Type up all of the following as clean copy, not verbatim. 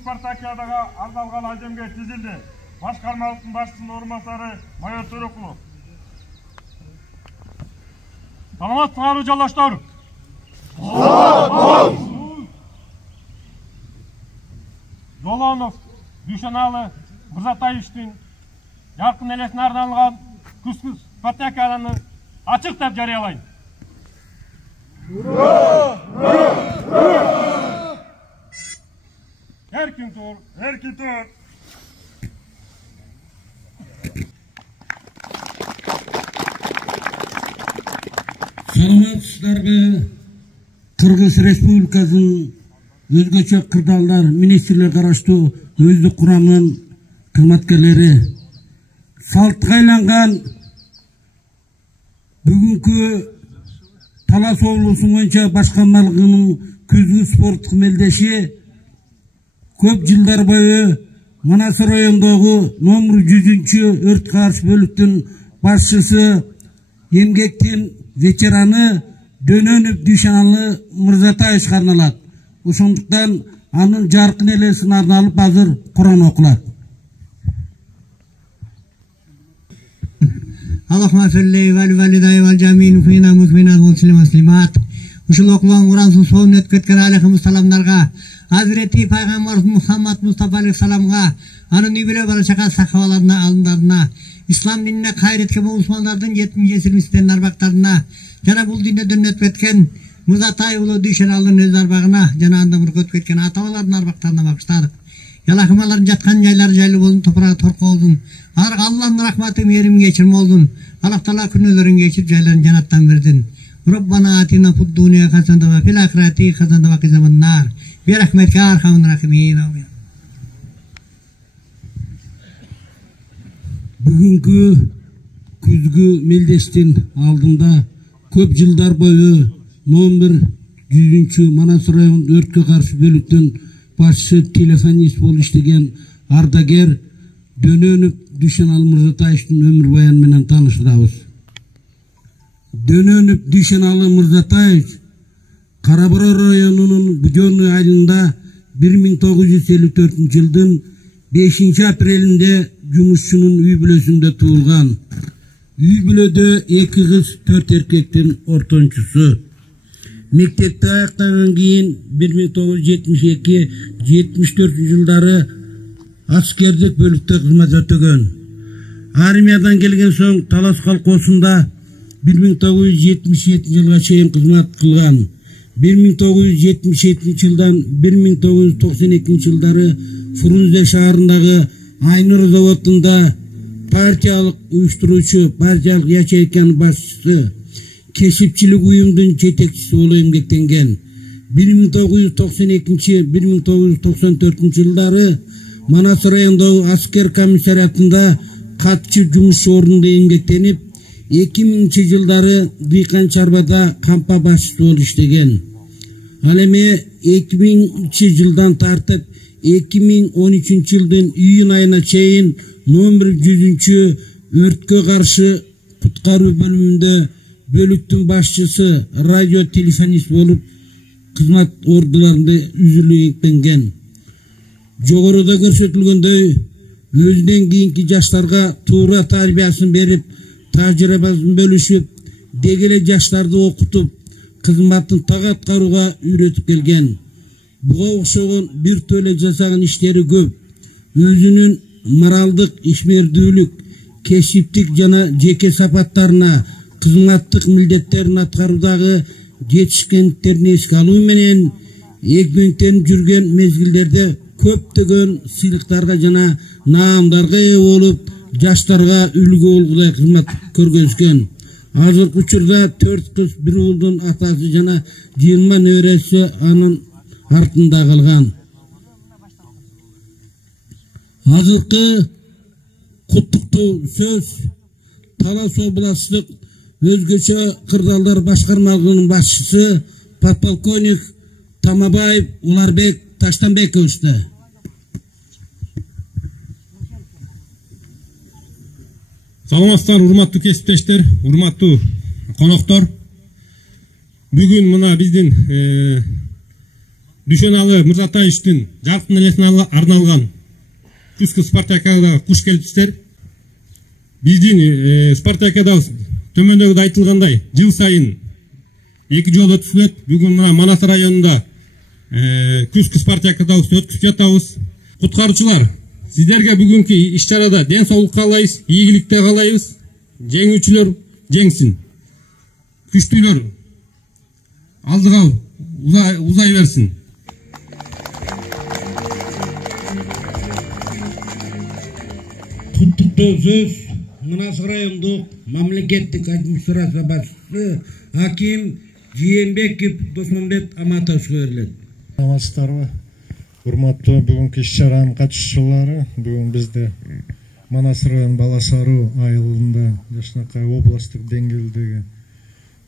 спартакиадага арналган ажемге тизилди. Башкармалыктын башчысынын орун басары майор Төрөкулов. Саламатсыңарбы жолдоштор? Саламат! Жолонов, Дүйшеналы, Мырзатаевичтин жаркын элесине арналган күзгү спартакиаданы ачык деп жарыялайм. Эркин тур, эркин тур. Саламатсыздарбы? Кыргыз Республикасынын өзгөчө кырдаалдар министрлер караштуу өздүк курамынын кызматкерлери салтка айланган бүгүнкү Талас облусу боюнча башкармалыгынын күзгү спорттук мелдеши көп жылдар бою Манас районундогу номер 100 өрткө каршы бөлүктүн башчысы эмгектин ветераны Дөнөнүп Дүйшеналы Мырзатаевичке арналат. Ошондуктан анын жаркын элесине арналып азыр Куран окулат. Allahümme salli vel validayi vel camiin fina muslimat muslimat. Uşul okulan Kur'ansın soğun ötketken aleyhimus salamlarga, Hazreti Peygamber Muhammed Mustafa aleyhissalamga, anın übile barışaka sakavalarına, alınlarına, İslam dinine hayretke bu Osmanlılardan 7. esir mislerin arbaklarına, jana bul dinine dönnet etken Mırzatayevulu Dүйшеналдын öz arbağına, jana anda mürköt etken atabaların arbaklarına bakıştadık. Yalakımaların jatkan jayları jaylı bolun, toprağa torku olsun. Allah'ın rahmatı merim geçirme olsun. Allah Teala günlerin geçip jaylarını janattan verdin. Rabbana atina fid dunya hasanatan ve fil ahireti hasanatan ve qina nar. Bi rahmetika ya erhamer rahimin. Amin. Бүгүнкү күзгү мелдештин алдында көп жылдар бою номер 100 Манас район өрткө каршы бөлүктүн башчы телефонист болуп иштеген ардагер Дөнөнүп Дүйшеналы Мырзатаевичтин өмүр баяны менен тааныштырабыз. Дөнөнүп Дүйшеналы Мырзатаевич Карабура районунун Бүгөнү айылында 1954 жылдын 5 апрелинде жумушчунун үй бүлөсүндө туулган. Үй бүлөдө 2 кыз 4 эркектин ортончусу. Мектепти аяктаган кийин 1972-74 жылдары аскердик бөлүктө кызмат өтөгөн. Армиядан келген соң Талас колкосунда 1977 жылга чейин кызмат кылган. 1977 жылдан 1992 жылдары Фрунзе шаарындагы Айнур заводунда партиялык уюштуруучу, партиялык ячейканын башчысы, кесипчилик уюмдун жетекчиси болуп эмгектенген. 1992-1994 жылдары Манас районундагы аскер комиссариатында катчы жумушчу ордунда эмгектенип, 2000 жылдары Дыйкан чарбада кампа башчысы болуп иштеген. Ал эми 2000 жылдан тартып 2013 жылдын июнь айына чейин номер 100 өрткө каршы куткаруу бөлүмүндө бөлүктүн башчысы, радио телефонист болуп кызмат ордуларында үзүлүктенген. Жогоруда көрсөтүлгөндөй өзүнөн кийинки жаштарга туура тарбиясын берип, тажрыйбасын бөлүшүп, дегеле жаштарды окутуп, кызматын так аткарууга үйрөтүп келген. Буга окшогон бир төлө жасаган иштери көп. Өзүнүн моралдык, ишмердүүлүк, кесиптик жана жеке сапаттарына, кызматтык милдеттерин аткаруудагы жетишкендиктерин эске алуу менен экмектенип жүргөн мезгилдерде көптөгөн сыйлыктарга жана наамдарга ээ болуп, жаштарга үлгү болгудай кызмат көргөзгөн. Азыркы учурда 4 кыз, 1 уулдун атасы жана 20 небереси анын артында калган. Азыркы куттуктуу сөз Талас областык өзгөчө кырдаалдар башкармалыгынын башчысы подполковник Тамабаев Уларбек Таштанбековичте. Саламатсыздар, урматтуу кесиптештер, урматтуу коноктор. Бүгүн мына биздин Дүйшөналы Мырзатаевичтин жаркын элесине арналган күзгү спартакиадага куш келипсиздер. Биздин спартакиада төмөндөгүдө айтылгандай жыл сайын 2 жолу өткөзүлөт. Бүгүн мына Манас районунда күзгү спартакиадабызды өткөзүп жатабыз. Куткаруучулар, сиздерге бүгүнкү иш-чарада ден соолук каалайбыз, ийгиликте каалайбыз. Жеңүүчүлөр жеңсин. Күчтүүлөр алдыга узай берсин. Құттықтау сөз Манас райондық мамлекеттік администрация басшысы Аким Жиенбеков Досмамбет Аматовичке беріледі. Саламатсыздарбы? Урматтуу бүгүнкү иш-чаранын катышуучулары, бүгүн бизде Манас район Балас Аруу айылында жакшынакай областтык деңгээлдеги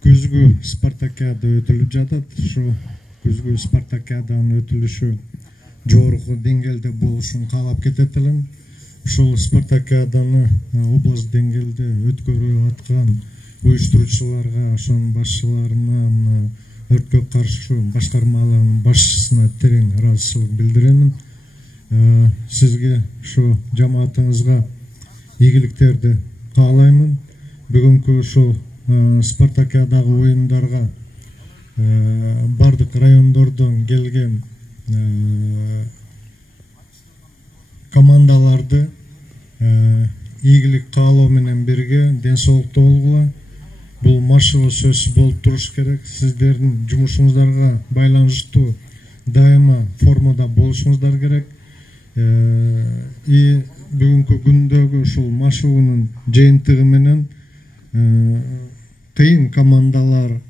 күзгү спартакиада өтүлүп жатат. Ушу күзгү спартакиаданын өтүлүшү жогорку деңгээлде болушун каалап кетет элем. Ушул спартакиаданы область деңгээлде өткөрүп аткан уюштуруучуларга, ошонун башчыларына, өрткө каршы башкармаларынын башчысына терең ыраазычылык билдиремин. Сизге ушу жамаатыңызга ийгиликтерди каалаймын. Бүгүнкү ушул спартакиадагы оюндарга бардык райондордон келген командаларды ийгилик каалоо менен бирге ден соолуктуу болгула. Бул машыгуу сөзсүз болуп туруш керек. Сиздердин жумушуңуздарга байланыштуу дайыма формада болушуңуздар керек. Бүгүнкү күндөгү ушул машыгуунун жыйынтыгы менен кыйын командалар,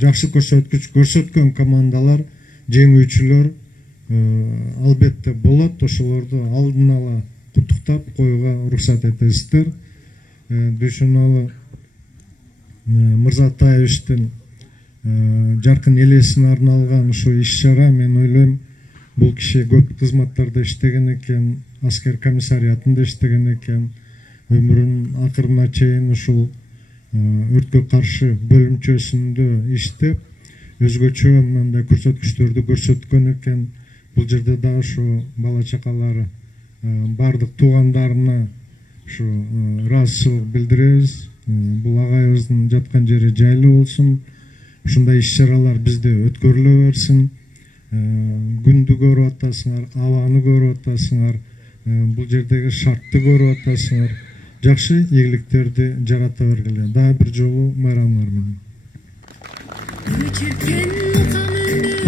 жакшы көрсөткүч көрсөткөн командалар, жеңүүчүлөр албетте болот. Ошолорду алдын ала куттуктап коюуга уруксат этесиздер. Дүйшөналы Мырзатаевичтин жаркын элесине арналган ушул иш-чара, мен ойлойм, бул киши көп кызматтарда иштеген экен, аскер комиссариятында иштеген экен, өмүрүнүн акырына чейин ушул өрткө каршы бөлүмчөсүндө иштеп, өзгөчө мындай көрсөткүчтөрдү көрсөткөн экен. Бул жерде да ушу бала чакалары бардык туугандарына ушу ыраазычылык билдиребиз. Бул агайыбыздын жаткан жери жайлуу болсун. Ушундай иш-чаралар бизде өткөрүлө берсин. Күндү көрүп атасыңар, абаны көрүп атасыңар, бул жердеги шартты көрүп атасыңар. Жакшы ийгиликтерди жарата бергиле. Дагы бир жолу майрамыңар менен.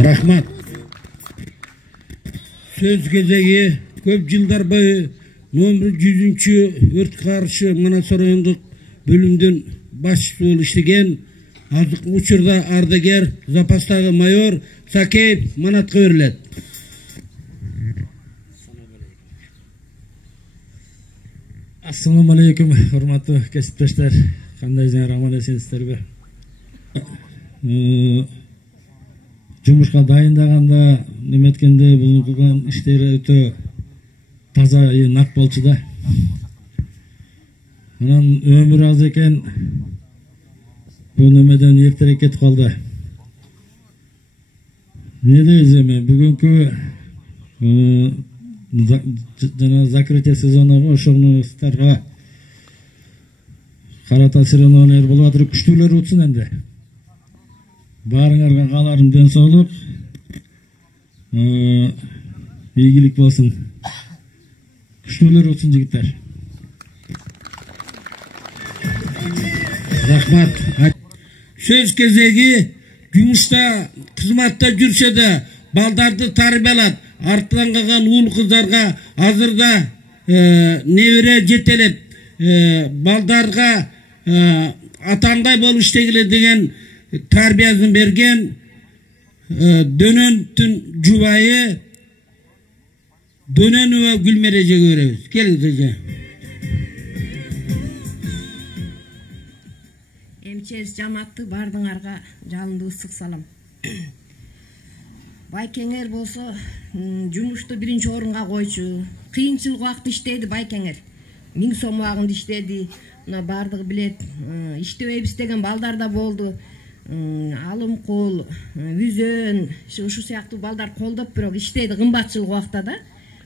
Рахмат. Сөз кезеги көп жылдар бою номер 100 өрт каршы Манас райондук бөлүмдүн башчысы болуп иштеген, азыркы учурда ардагер, запастагы майор Сакеев Манатка берилет. Ассаламу алейкум, урматтуу кесиптештер. Кандай жана аман эсенсиздерби? Жумушка дайындаганда неметкенде бул кылган иштери өтө таза, нак болчу да. Анан өмүр аз экен, бул немеден эртерээк кетип калды. Не дейбиз эми, бүгүнкү жана закрытие сезонуга ошонустарга карата церемониялар болуп атыр. Күчтүүлөр утсун энди. Баарыңарга кааларым ден соолук, ийгилик болсун. Күчтүүлөр утсун жигиттер. Рахмат. Сөз кезеги жумушта, кызматта жүрсө да балдарды тарбиялап, артынан калган уул кыздарга азырда небере жетелеп, балдарга атандай болуп иштегиле деген тарбиясын берген Дөнөндүн жубайы Дөнөнова Гүлмережеге беребиз. Келиңиз. Эмчес жамаатты бардыңарга жалындуу ысык салам. Байкеңер болсо жумушту биринчи орунга койчу. Кыйынчылык убакыт иштеди Байкеңер. 1000 сом убагында иштеди. Мына бардыгы билет. Иштебейбиз деген балдар да болду. алым кол, үзөн, ушу сыяктуу балдар колдоп бирок иштейди кымбатчылык убакта да.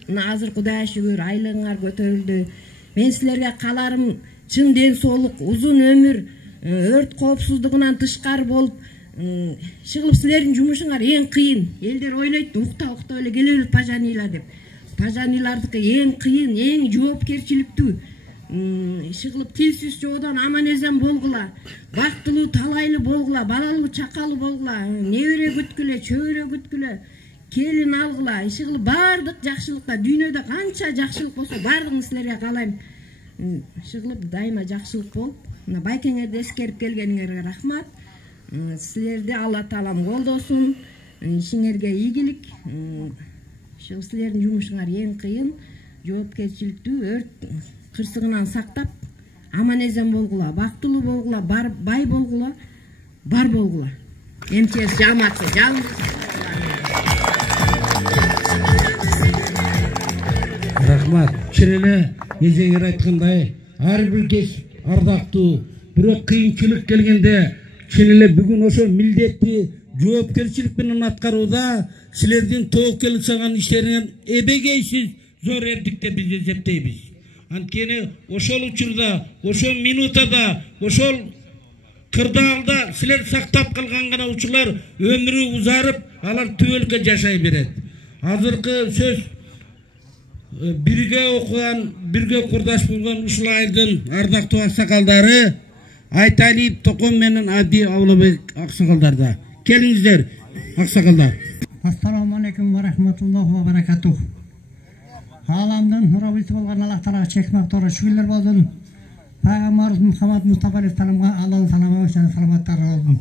Мына азыр Кудайга шүгүр айлыгыңар көтөрүлдү. Мен силерге каларым чын ден соолук, узун өмүр, өрт коопсуздугунан тышкары болуп, чыгылып силердин жумушуңар эң кыйын. Элдер ойлойт, укта эле келе берет пажанилар деп. Пажанилардыкы эң кыйын, эң жоопкерчиликтүү. Чыгылып тилсиз жоодон аман эзен болгула, бактылуу талайлы болгула, балалуу чакалуу болгула, небере күткүлө, чөбөрө күткүлө, келин алгыла. Чыгылып баардык жакшылыкка, дүйнөдө канча жакшылык болсо баардыгын силерге каалайм. Чыгылып дайыма жакшылык болуп, мына байкеңерди эскерип келгениңерге рахмат. Силерди Алла Таалам колдосун, ишиңерге ийгилик. Силердин жумушуңар эң кыйын, жоопкерчиликтүү, өрт кырсыгынан сактап, аман эзен болгула, бактылуу болгула, бай болгула, бар болгула. МЧС жамааты жалындырсын. Рахмат. Чын эле эжеңер айткандай, ар бир кесип ардактуу, бирок кыйынчылык келгенде чын эле бүгүн ошо милдетти жоопкерчилик менен аткарууда силердин тоокелип салган иштериңер эбегейсиз зор эрдик деп биз эсептейбиз. Анткени ошол учурда, ошол минутада, ошол кырдаалда силер сактап калган гана учурлар өмүрү узарып, алар түбөлүккө жашай берет. Азыркы сөз бирге окуган, бирге курдаш болгон ушул айылдын ардактуу аксакалдары Айталиев Токон менен Аби Аулабек аксакалдарда. Келиңиздер, аксакалдар. Ассаламу алейкум ва рахматуллахи ва баракатух. Аламдын нурабысы болгон Аллах Таалага чек мактоого шүгүрлөр болсун. Пайгамбарыбыз Мухаммад Мустафа алейхиссаламга Аллахын саламы жана саламаттары болсун.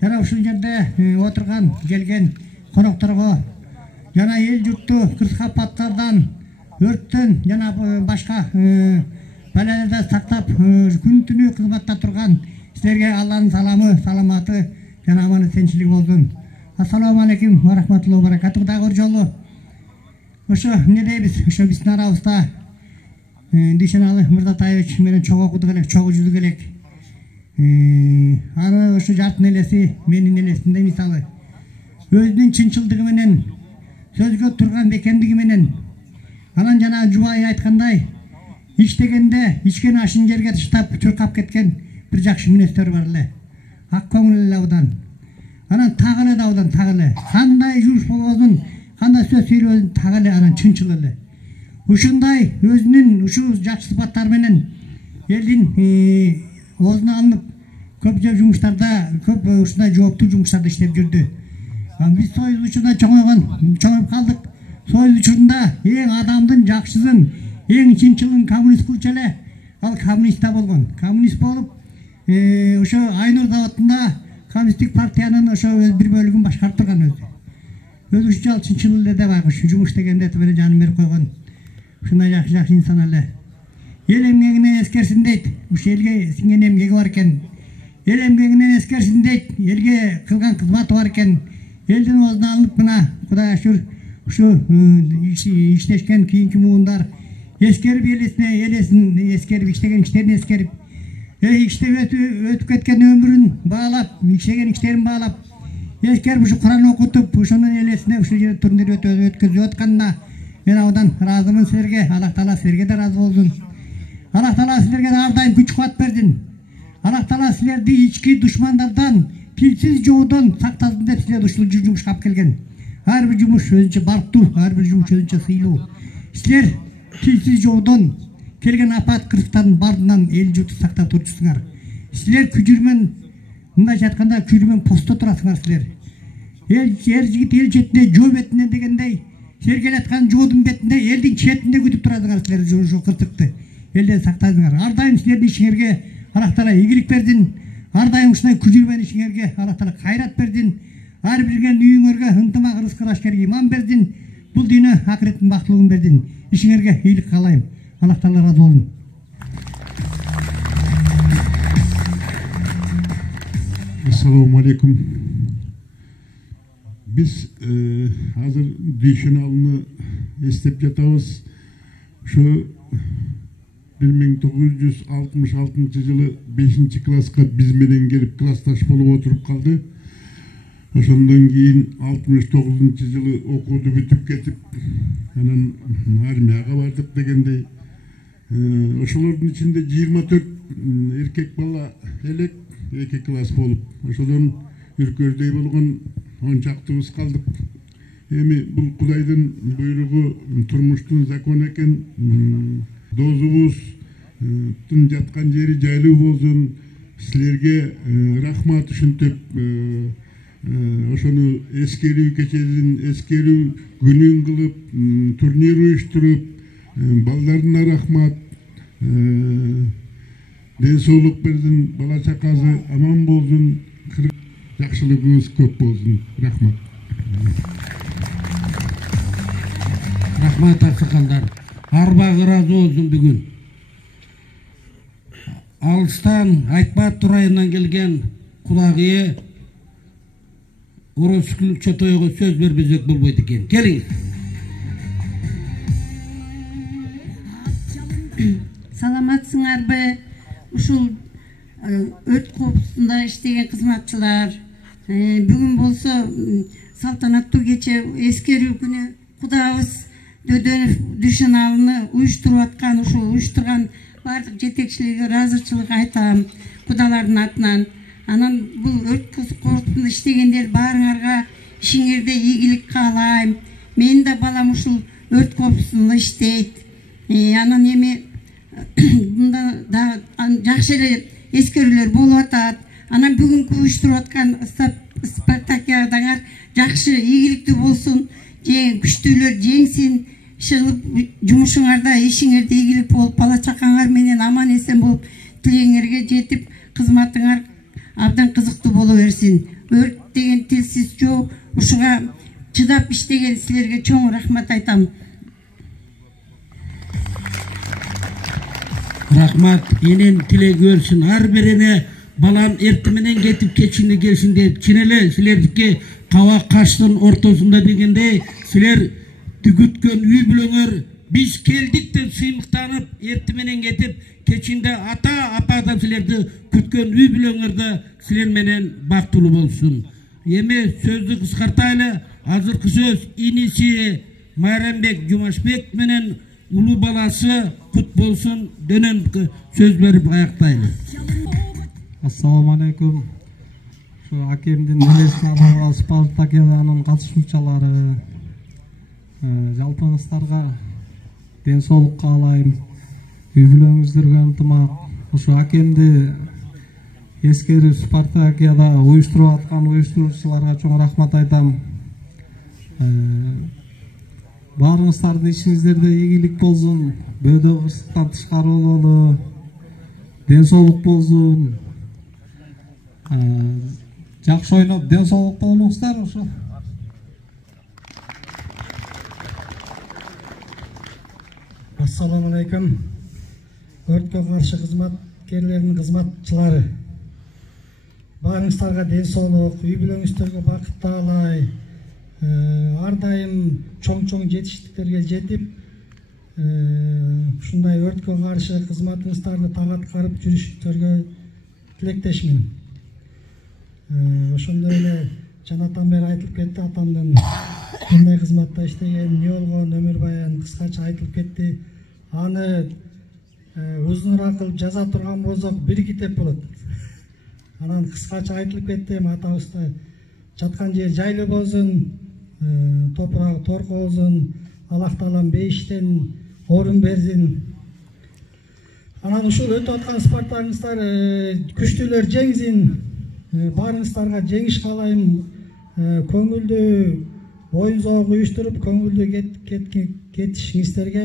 Жана ушул жерде отурган, келген конокторго жана эл журтту кырсык апаттардан, өрттөн жана башка балалардан сактап күн түнү кызматта турган силерге Аллахын саламы, саламаты жана аман эсенчилиги болсун. Ассаламу алейкум ва рахматуллахи ва баракатух. Дагы бир жолу ошо эмне дейбиз, ошо биздин арабызда Дүйшеналы Мырзатаевич менен чогуу окудук элек, чогуу жүздүк элек. Аны ошо жартын элеси, менин элесинде мисалы өзүнүн чынчылдыгы менен, сөзгө турган бекемдиги менен, анан жана жубайы айткандай, иштегенде ичкен ашын жерге таштап чуркап кеткен бир жакшы мүнөздөр бар эле. Ак көңүл эле абдан. Анан так эле да абдан, так эле. Кандай жумуш болбосун, кандай сөз сүйлөбөсүн, так эле, анан чынчыл эле. Ушундай өзүнүн ушул жакшы сыпаттары менен элдин оозуна алынып көп жумуштарда, көп ушундай жооптуу жумуштарда иштеп жүрдү. Биз союз учурунда чоңоюп калдык. Союз учурунда эң адамдын жакшысын, эң чынчылын коммунист кылчу эле. Ал коммунист да болгон. Коммунист болуп, ошо Айнур заводунда коммунисттик партиянын ошо өз бир бөлүгүн башкарып турган өзү. Өзүнчө ал чынчыл эле да байкуш, жумуш дегенде төбөнө жанын берип койгон. Ушундай жакшы инсан эле. Эл эмгегинен эскерсин дейт. Ушул элге сиңген эмгеги бар экен. Эл эмгегинен эскерсин дейт. Элге кылган кызматы бар экен. Элдин оозуна алынып мына Кудайга шүгүр ушу иштешкен кийинки муундар эскерип элесин эскерип, иштеген иштерин эскерип, иштеп өтүп кеткен өмүрүн баалап, иштеген иштерин баалап, эскерип ушу Куран окутуп, ушунун элесине ушул жерде турнир өткөзүп атканына мен абдан ыраазымын силерге. Аллах Таала силерге да ыраазы болсун. Аллах Таала силерге ар дайым күч кубат берсин. Аллах Таала силерди ички душмандардан, тилсиз жоодон сактасын деп силерди ушул жумушка алып келген. Ар бир жумуш өзүнчө барктуу, ар бир жумуш өзүнчө сыйлуу. Силер тилсиз жоодон келген апат кырсыктардын бардынан эл журту сактап турчусуңар. Силер күжүрмөн, мындайча айтканда күжүрмөн постто турасыңар силер. Эл жигит эл четинде, жоо бетинде дегендей, силер келаткан жоодун бетинде, элдин четинде күтүп турасыңар силер ушул кырсыкты. Элден сактайсыңар. Ар дайым силердин ишиңерге Аллах Таала ийгилик берсин. Ар дайым ушундай күжүрмөн ишиңерге Аллах Таала кайрат берсин. Ар бирген үйүңөргө ынтымак, рызкы, ашкерге иман берсин. Бул дүйнө акыреттин бактылыгын берсин. Ишиңерге ийгилик каалайм. Аллах Таала разы болсун. Ассаламу алейкум. Биз азыр Дүйшеналыны эстеп жатабыз. Ушу 1966 жылы 5 класска биз менен келип классташ болуп отуруп калды. Ошондон кийин 69 жылы окууду бүтүп кетип, анан армияга бардык дегендей. Ошолордун ичинде 24 эркек бала элек 2 класс болуп, ошодон үркөрдөй болгон 10 чактыбыз калдык. Эми бул Кудайдын буйругу, турмуштун закону экен. Дозубуздун жаткан жери жайлуу болсун. Силерге рахмат ушинтип ошону эскерүү кечесин, эскерүү күнүн кылып, турнир уюштуруп, балдарына рахмат. Ден соолук берсин, бала чакасы аман болсун, жакшылыгыңыз көп болсун. Рахмат. Рахмат аксакалдар. Арбагы ыраазы болсун бүгүн. Алыстан Айтбат районунан келген кулагые Ороскул Чотойго сөз бербесек болбойт экен. Келиңиз. Саламатсыңарбы? Ушул өрт коопсуздугунда иштеген кызматчылар, бүгүн болсо салтанаттуу кече эскерүү күнү Кудабыз Дөдөнов Дүйшөналыны уюштуруп аткан, ушул уюштурган бардык жетекчилерге ыраазычылык айтам кудалардын атынан. Анан бул өрт коопсуздугунда иштегендер баарыңарга ишиңерде ийгилик каалайм. Менин да балам ушул өрт коопсуздугунда иштейт. Анан эми мында да жакшы эле эскерүүлөр болуп атат. Анан бүгүнкү уюштуруп аткан спартакиадаңар жакшы, ийгиликтүү болсун, күчтүүлөр жеңсин, жумушуңарда ишиңерде ийгилик болуп, бала чакаңар менен аман эсен болуп, тилегиңерге жетип, кызматыңар абдан кызыктуу боло берсин. Өрт деген тилсиз жок, ушуга чыдап иштеген силерге чоң рахмат айтам. Рахмат, энен тилеги өрсүн. Ар бирине балам эрти менен кетип кечинде келсин деп, чын эле силердики кабак каштын ортосунда дегендей, силер түгүткөн үй бүлөңөр биз келдик деп сыймыктанып, эрти менен кетип, кечинде ата ападан силерди күткөн үй бүлөңөрдө силер менен бактылуу болсун. Эми сөздү кыскартайлы. Азыркы сөз иниси Майрамбек Жумашбек менен улуу баласы кут болсун Дөнөн сөз берип аяктайлы. Ассаламу алейкум. Şu акемдин элесин алган спартакиаданын катышуучулары, жалпыңыздарга ден соолук каалайм. Үй бүлөңүздөргө ынтымак. Ушу акемди эскерип спартакиада уюштуруп аткан уюштуруучуларга чоң рахмат айтам. Баарыңыздардын ишиңиздерде ийгилик болсун, бөөдө кырсыктан тышкары бололу, ден соолук болсун. Жакшы ойноп, ден соолукта болуңуздар. Ошо Ассаламу алейкум. Өрткө каршы кызматкерлердин кызматчылары, баарыңыздарга ден соолук, үй бүлөңүздөргө бакыт таалай, ар дайым чоң жетиштиктерге жетип, ушундай өрткө каршы кызматыңыздарды так аткарып жүрүшүңүзгө тилектешмин. Ошондой эле жанатан бери айтылып кетти, атамдын кандай кызматта иштеген, эмне болгон өмүр баян кыскача айтылып кетти. Аны узунураак кылып жаза турган болсок бир китеп болот. Анан кыскача айтылып кетти, атабызда жаткан жер жайлуу болсун, топурагы торко болсун, Аллах Таалам бейиштен орун берсин. Анан ушул өтүп аткан спарттарыңыздар күчтүүлөр жеңсин. Баарыңыздарга жеңиш каалайм. Көңүлдүү оюн зоог уюштуруп, көңүлдүү кетишиңиздерге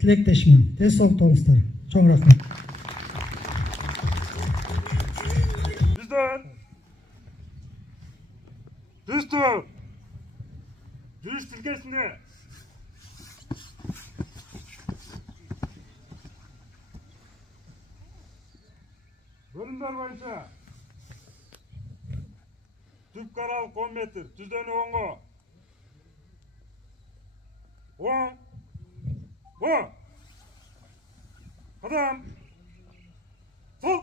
тилектешмин. Ден соолук болуңуздар. Чоң рахмат. Düzdür. Yürüyüş tilkesinde. Bölümler boyunca tüp karalık 10 metre, düzeni 10'a. 10. Kıdem. Sol.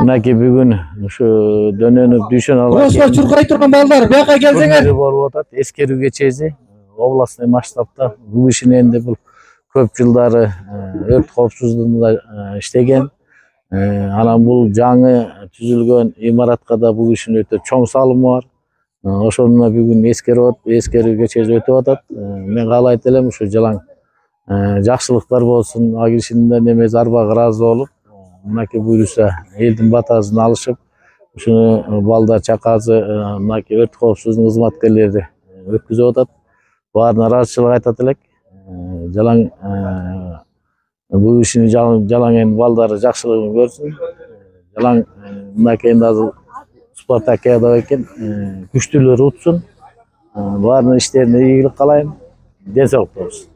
Mınaki bugün şu dönönüp düşün alan. Osman çurkay turgan balдар, buyaka kelseňer. Bolup atat. Eskiru geçezi oblastny masштабта bu işin endi bu köp жылдары ört koopsuzluğunda işlegen. Anan bu жаңы түзүлгөн имаратка da bu işin öte çoң salımı var. Oşonuna bugün eskiru geçezi ötüp atat. Men kalayt elem şu jalan жакшылыктар болсун, аг ишинде немес арбага ыраазы болуп, мынакей буюрса элдин батасын алышып, ушуну балдар чакасы мынакей өрт коопсуздугунун кызматкерлери өткүзүп атат. Баарына ыраазычылык айтат элек. Жалаң бул ишини жалаң эми балдары жакшылыгын көрсүн. Жалаң мынакей азыр Спартакиада экен, күчтүүлөр утсун. Баарынын иштерине ийгилик каалайм. Ден соолук болсун.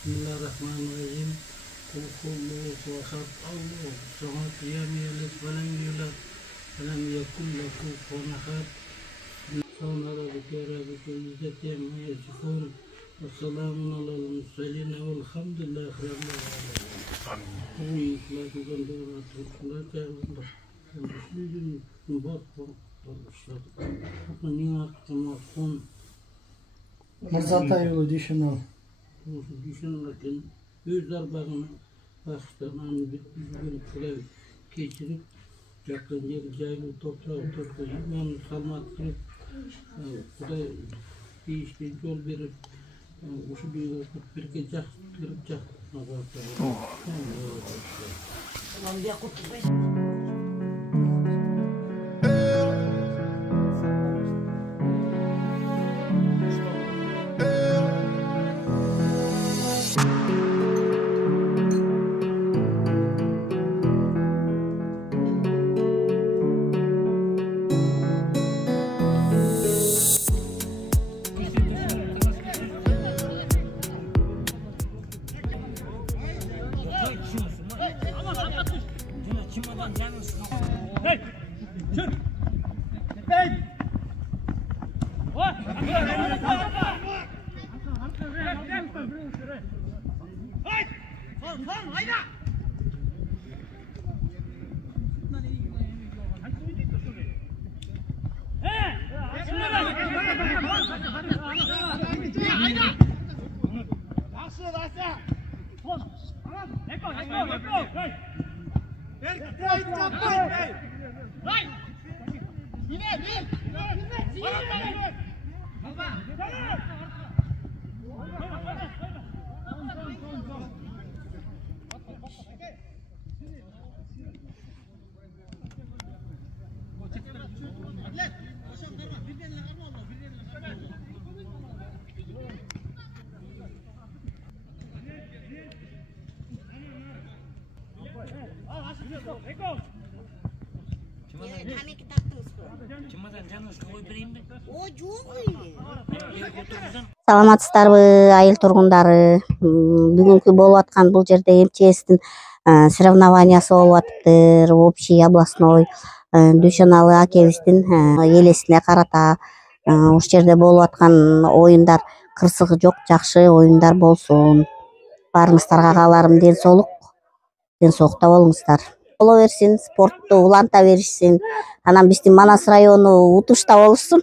Bismillahirrahmanirrahim. Kul huvallahu ahad, Allahu samad, lam yalid wa lam yulad wa lam yakul lahu kufuwan ahad. Subhana rabbika rabbil izzati amma yasifun wa salamun alal mursalin walhamdulillahi rabbil alamin. Мырзатайұлы Дүйшенов. Осы Дүйшеновтың өз арбағына бағыштағанын білген құдай кешіріп, жаққан жері жайлы топырағы иманын салмақ қылып, құдай дейіштен жол беріп, осы бейгі бірге жақсы кіріп жақсына бағыштағанын. Саламатсыздарбы айыл тургундары? Бүгүнкү болуп аткан бул жерде МЧСтин соревнованиясы болуп атыптыр. Общий областной Дүйшөналы акебиздин элесине карата ушул жерде болуп аткан оюндар кырсыгы жок, жакшы оюндар болсун. Баарыңыздарга кааларым ден соолукта болуңуздар. Боло берсин, спортту уланта беришсин. Анан биздин Манас району утушта болушсун.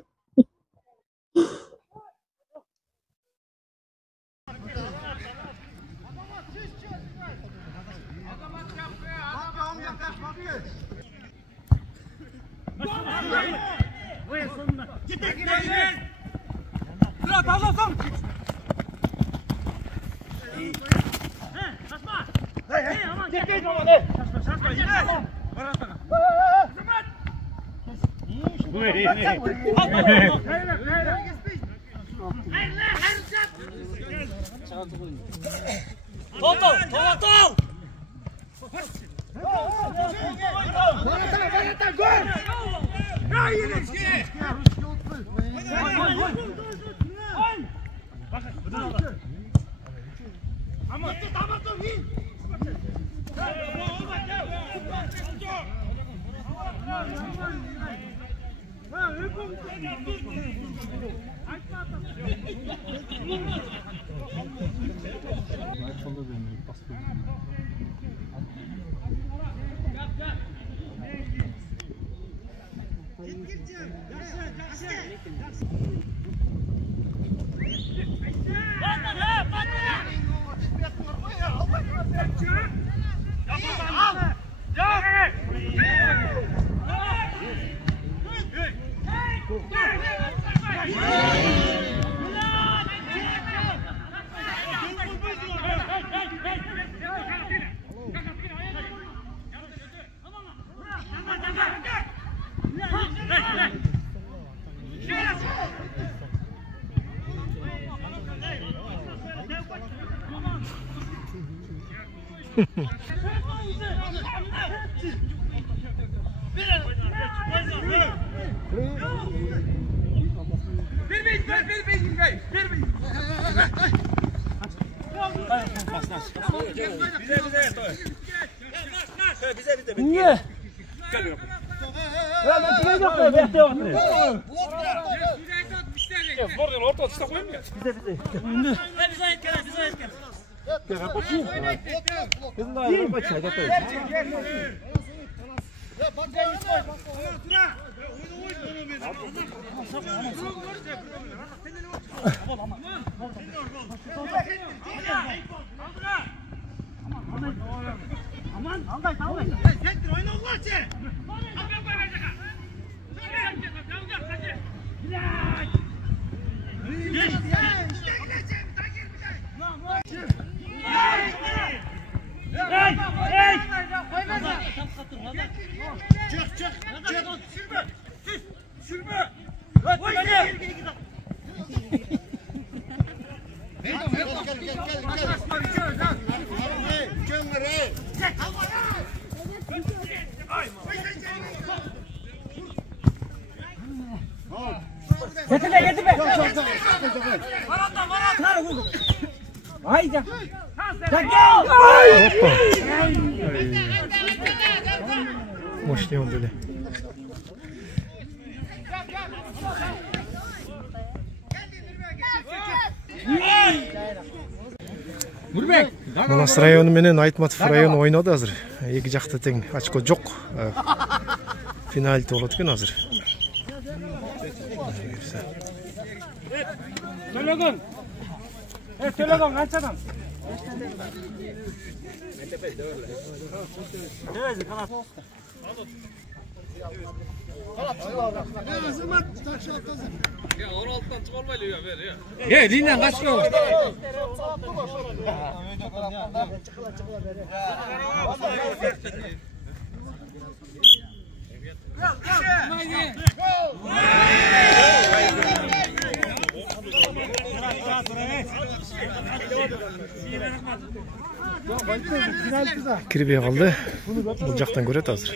Мощный он были. Манас району менен Айтматов району ойноду азыр. Эки жакта тең, очко жок. Финалде болот экен азыр. Төлөгөн. Төлөгөн канчадан? Linyan kaçıyor. Кирбей қалды. Бұл жақтан көреді азыр.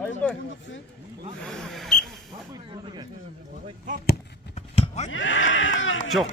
Ey gol. Çok.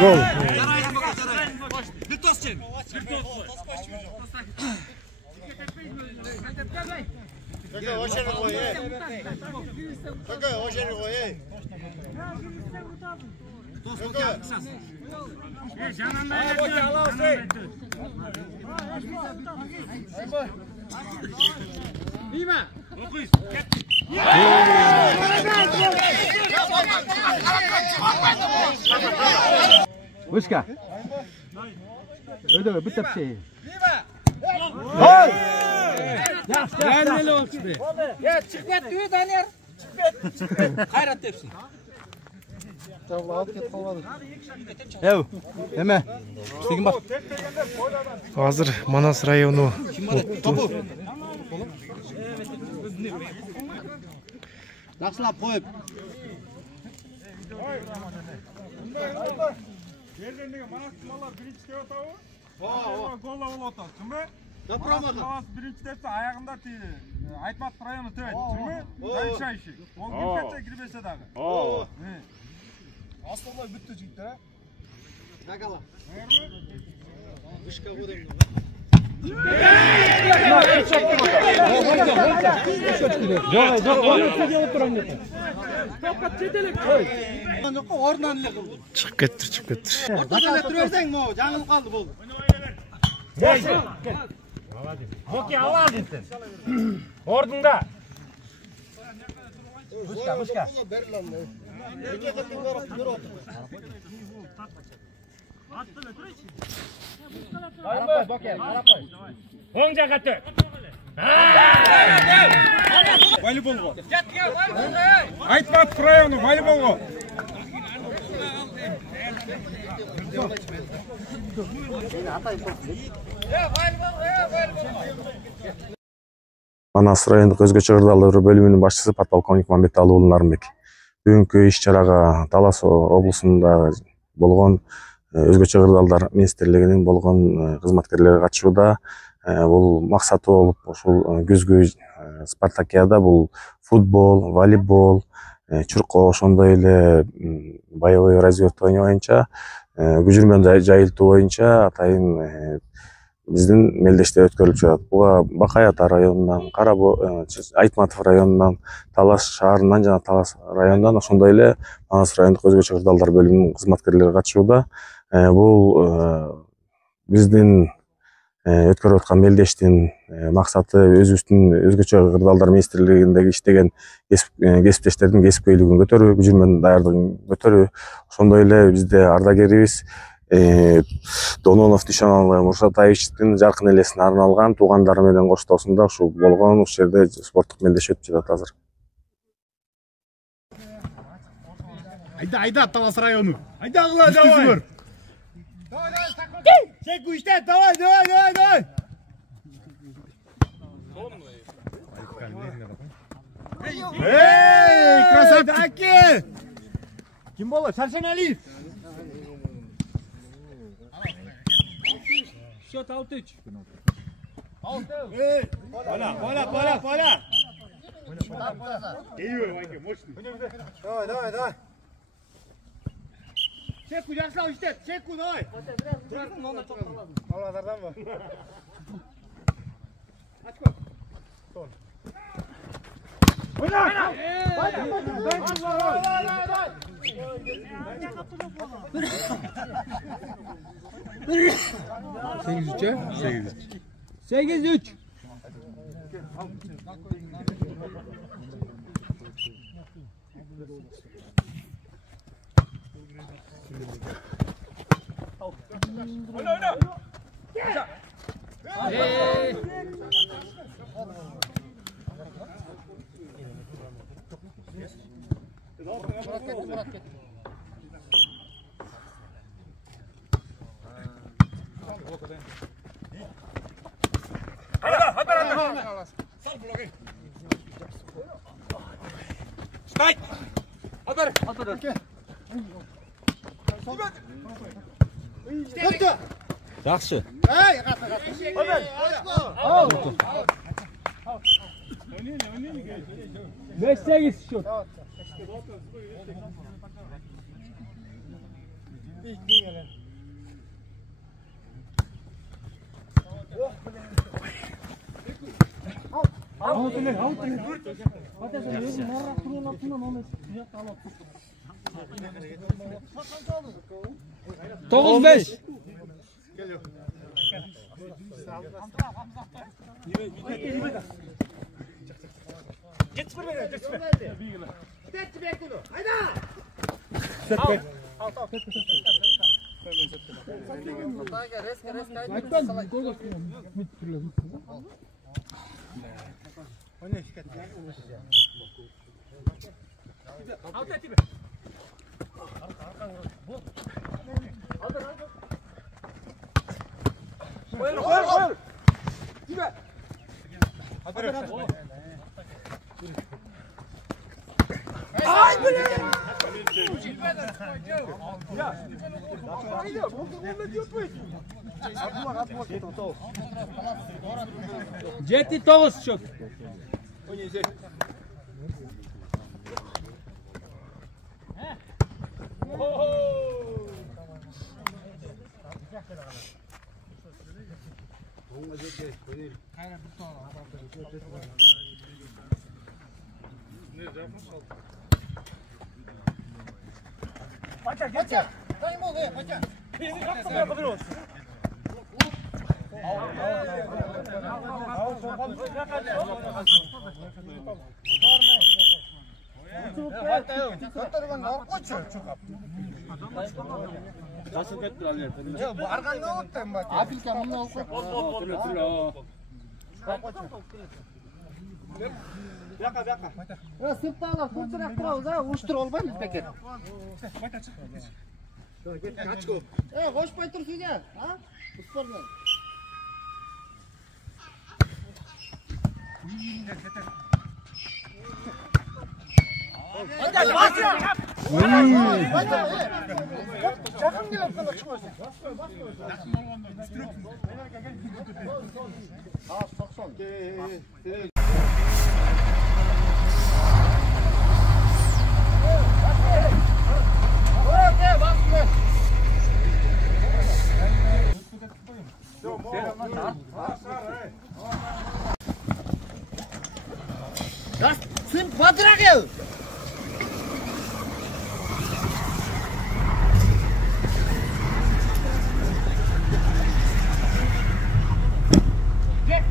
Gol. Вышка. Öyle bir tepsi. Ya çıkmet diyor Daniel. Çıkmet. Hayrat tepsi. Ev. Hemen. İştekin bak. Hazır Манас району. Жақсылап қойып. Ержендегі Манас малар бірінші деп атауы. Голла болып отыр. Түсінбе? Манас бірінші депті аяғында Айтматов районы төбет. Түсінбе? Дайыншайшы. Ол кірпетсе кірбесе дағы. Астолай бүтті жігіттер, а? Нагала. Вышка будем. Çıkıp kettir, çıkıp kettir. Ortada turuversen, mo, жаңылып kaldı bu. Boki al dedin. Ordunda. Muşka. Оң жаққа тök. Волейболға. Айтматов районы волейболға. Манас райондық өзгөчө кырдаалдар бөлүмүнүн башчысы подполковник Мамбеталы уулу Нарымбек. Бүгүнкү иш-чарага Талас облусунда болгон өзгөчө кырдаалдар министрлигинин болгон кызматкерлери катышууда. Бул максаты болуп ушул күзгү спартакиада бул футбол, волейбол, чуркоо, ошондой эле боевой развертывание боюнча, күжүрмөн жайылтуу боюнча атайын биздин мелдеште өткөрүлүп жатат. Буга Бакай Ата районунан, Айтматов районунан, Талас шаарынан жана Талас районунан, ошондой эле Манас райондук өзгөчө кырдаалдар бөлүмүнүн кызматкерлери катышууда. Бул биздин өткөрүп аткан мелдештин максаты өзүбүздүн өзгөчө кырдаалдар министрлигиндеги иштеген кесиптештердин кесипкөйлүгүн көтөрүү, күжүрмөн даярдыгын көтөрүү, ошондой эле бизде ардагерибиз Дононов Дүйшөналы Мурсатаевичтин жаркын элесине арналган туугандары менен коштоосунда ушул болгон ушул жерде спорттук мелдеш өтүп жатат азыр. Айда, Талас району. Айдагыла, давай. Секу иште, давай. Эй, красавчики! Ким болот? Сарсеналиев. Счет 6-3. Поля. Давай. Секу, жақсылау іштет. Секу, давай. Павлодардан ба? Очко. Ойна! Sekiz üç. Oyna. Murat get. Hadi. Sal bloke. Stay. Hadi. Kötü. Yaxşı. Hey, hadi. Beş sekiz şut. Dokuz beş. Жети тоғыз шот. Koşpay tursun ya. Ha? Usporlar. Hadi bas ya. Yakın gel sana çıkmasın. Ha, sokson. Ya sen batıra gel. Git.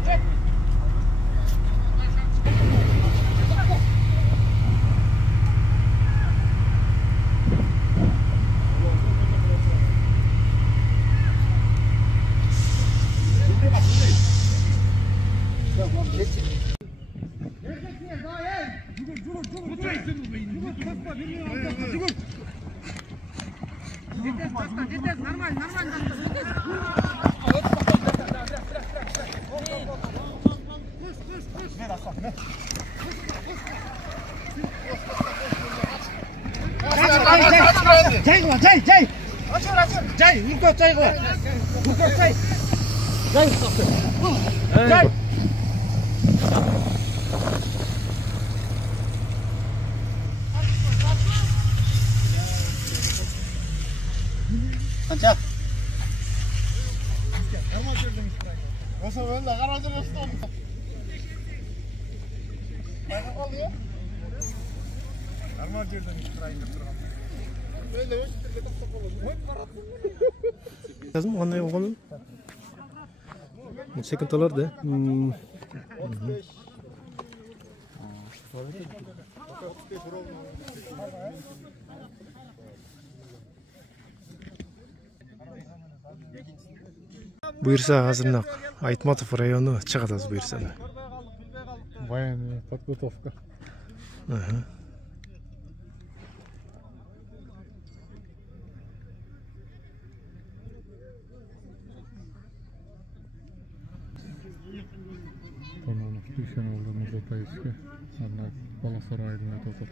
Jay. Jay, urkot jay qila. Urkot jay. Jay ustoqdi. Jay. Qancha? O'sha o'nda qarajib o'sdim. Qayerga qoldi? Normal yerdan chiqiraylik deb turgan. Böyle öşütürge toqtab qoladi. Lazım qanday bo'lgan? Sekundlarda. Buyursa hazırnak Айтматов району чыгатабыз buyursa. Военная подготовка. Томонов Дүйсеновлы Музатайский, одна Баласар айылына тотып.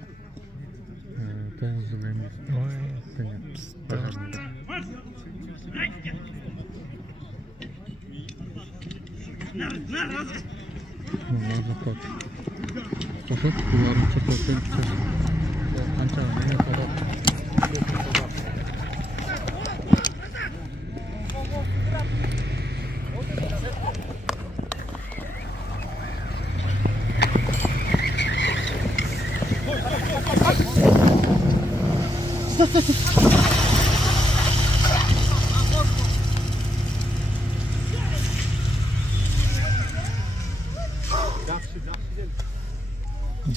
9 жыл емес. Надо так. Қосып, бұларын чыртаумен қанша мені тарап.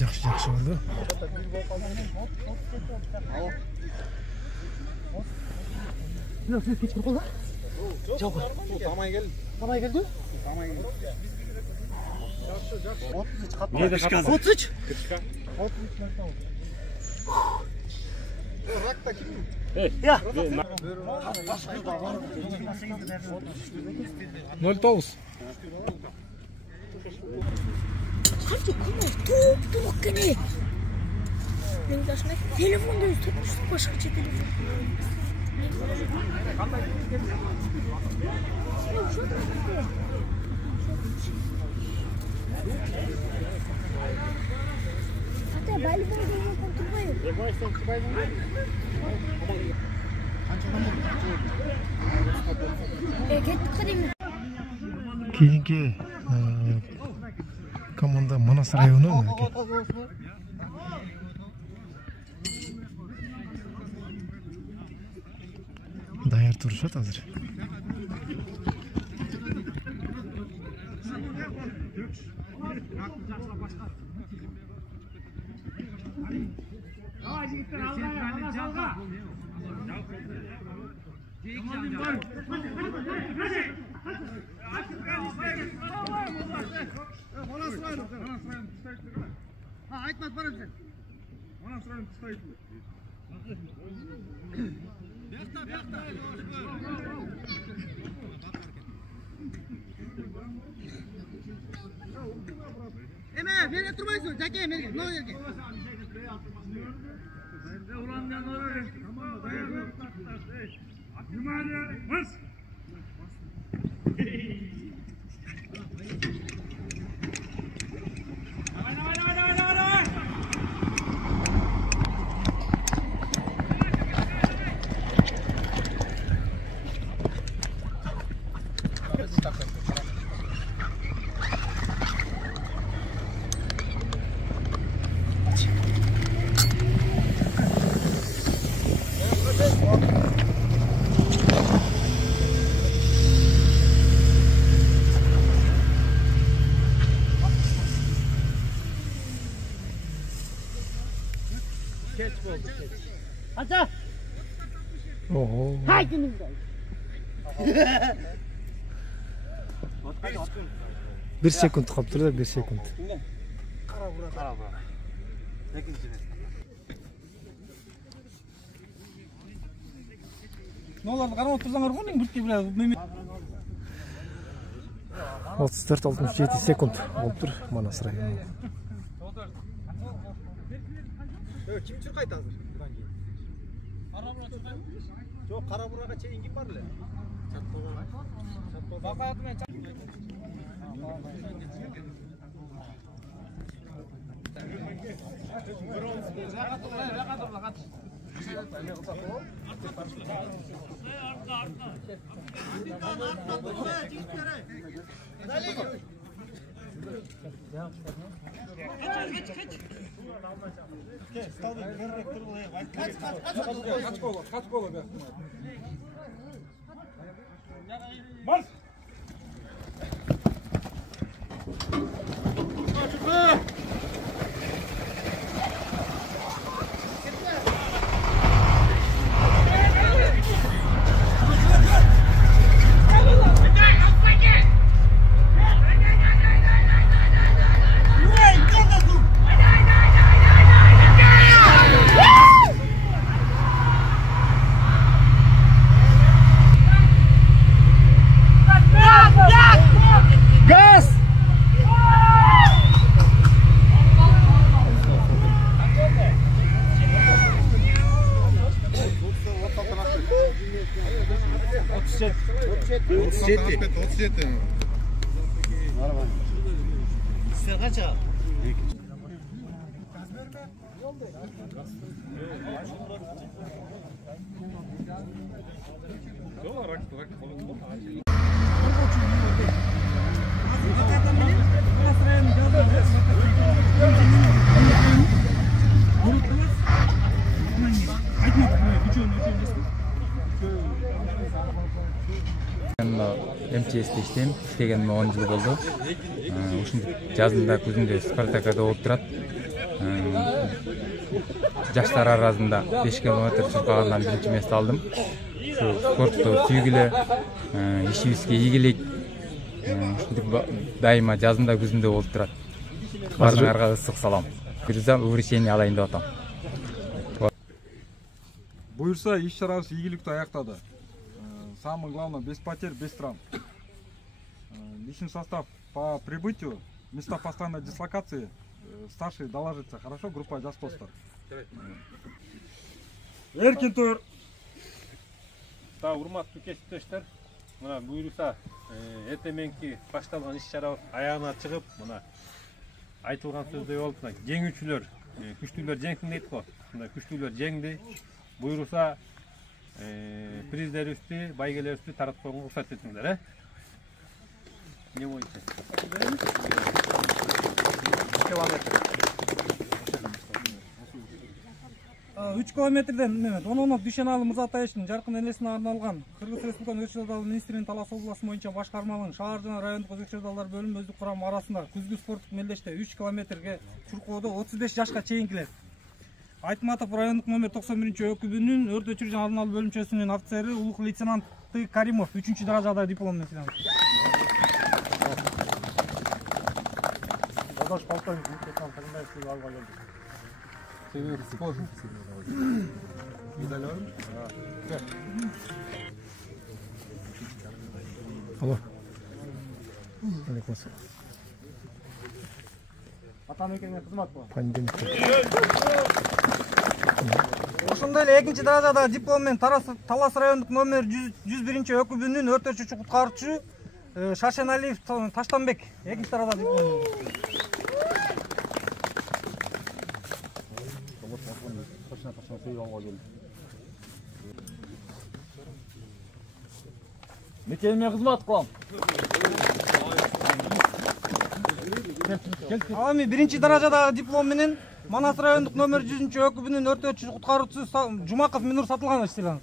Жақсы oldu. Ne siz geç bir kola? Çok. Tamay geldi. Tamay geldi? Tamay geldi. Ne kaçkan? 33. Kaçkan? 33 nerede oldu? Rakta kim? Ya. 09. Hadi konu tuğuk gene. Benim başına telefonda tutmuştum başka telefon. Hatta belli bir şey kontrolü. Ne var sen çıkardın mı? Кийинки команда Манас району даяр турушат азыр. Айтмат бар өзі. Еме, бере тұрмайсың, жәке, мерге, мынау жерге. Acha. Oho. Haydi. 1 секунд қалып тұр да, 1 секунд. Қара бұра. Екінші. Ноларды қарап тұрсаңар ғой, мен бүртке біле. 34-67 секунд болып тұр Манас районы. Kim çıkaydı hazır? Karabura çıkaydı. Çok Karaburaga çeyin gibi var le. Çatbaga. Bak hayatım ben Kaç kola be? Marş! Kaça? МЧСте иштегениме 10 жыл болду. Ушинтип жазында күзүндө Спартакада болуп турат. Жаштар арасында 5 километр чуркагандан биринчи месте алдым. Ушу спортту сүйгүлө, ишибизге ийгилик. Ушинтип дайыма жазында күзүндө болуп турат. Баарыңарга ысык салам. Бирза увлечение алайын деп атам. Буюрса иш-чарабыз ийгиликтүү аяктады. Самое главное, без потерь, без травм. Личный состав по прибытию, места постоянной дислокации, старшие доложится. Хорошо, группа Жаспостар. Эркин тур. Да, урматтуу кесиптештер. Мына буйруса, эртеменки башталган иш-чара аягына чыгып, мына айтылган сөздөй болуп, мына жеңүүчүлөр, күчтүүлөр жеңсин дейт го. Мына күчтүүлөр жеңди. Буйруса приздерибизди, байгелерибизди таратпаганга уруксат этиңиздер, Не боюнча. 3 километрден 10 Дүйшеналы Мырзатаевичтин жаркын элесине арналган Кыргыз Республикасынын Өзгөчө жагдайлар министринин Талас областы боюнча башкармалыгынын шаар жана райондук өзгөчө жагдайлар бөлүмү өздүк курамы арасында күзгү спорттук мелдеште 3 километрге чуркоодо 35 жашка чейин келет. Айтматов райондук номер 91 өкүбүнүн өрт өчүрүү жана алдын алуу бөлүмчөсүнүн офицери улук лейтенанты Каримов 3-даражада диплом менен сыйланды. Бадаш полковник лейтенант Тагынбаевди алга келди. Алло. Алейкум ассалам. Атамекенге кызмат кылам. Пандемия. Ошондой эле 2-даражада диплом менен Талас райондук номер 101 өкүбүнүн өрт өчүрүүчү куткаруучу Шашеналиев Таштанбек 2-даражада диплом. Мекеме кызмат кылам. Ал эми 1-даражадагы диплом менен Манас райондук номер 100 өкүбүнүн өрт өчүрүүчү куткаруучусу Жумаков Минур Сатылганович сыйланды.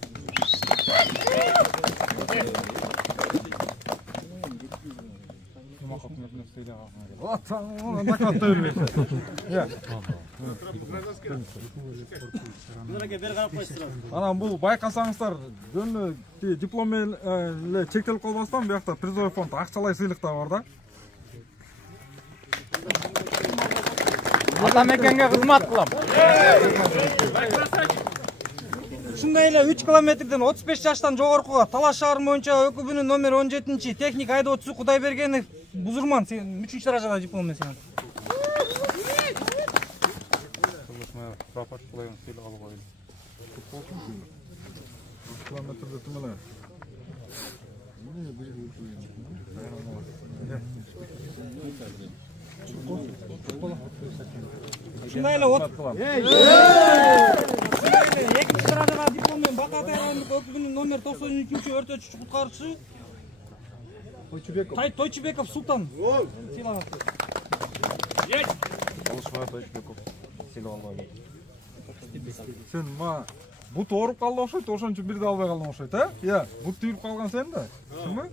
Анан бул байкасаңыздар жөн диплом менен чектелип калбастан буякта призовый фонд акчалай сыйлык да бар да. Атамекенге кызмат кылам. Ушундай эле 3 километрден 35 жаштан жогоркуга Талас шаары боюнча өкүбүнүн номер 17 техник айдоочусу Кудайбергенов Бузурман 3-даражада диплом менен сыйланды. Ушундай эле 2-даражада диплом менен Бакатай райондук өкүбүнүн номер 93 өрт өчүрүүчү куткаруучусу Тойчубеков Султан сыйланат. Сен бут ооруп калды окшойт, ошон үчүн бирди албай калдың окшойт, э? Бут түйүлүп калган сен да. Чынбы?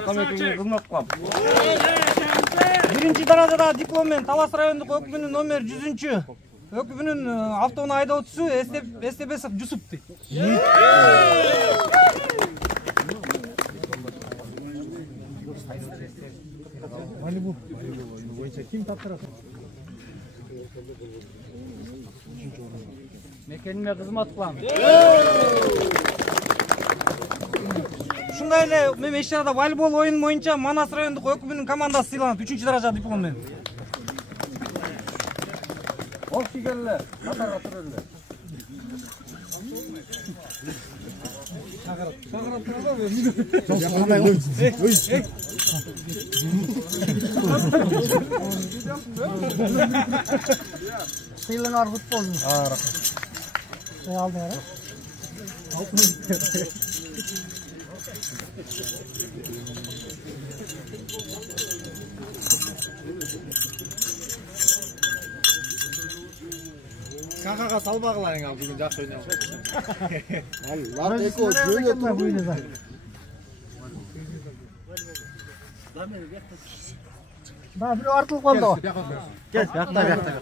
Атамекенге кызмат кылам. 1-даражада диплом менен Талас райондук өкүбүнүн номер 100 өкүбүнүн автоунаа айдоочусу Эстебесов Жусуп дейт. Малибу боюнча ким тапшырат? Мекениме кызмат кылам. Ушундай эле мен иш-чарада волейбол оюну боюнча Манас райондук өкүбүнүн командасы сыйланат 3-даража диплом менен. Окши келе, катарга туруле. Чакырат турабы? Сыйлыгыңар кут болсун. Рахмат. Алдыңар. Какага салбагыларың ал бүгүн жакшы ойнап. Лар эко жөнөтүп буйнуда. Ба бирөө артылып калды. Кел, бакта.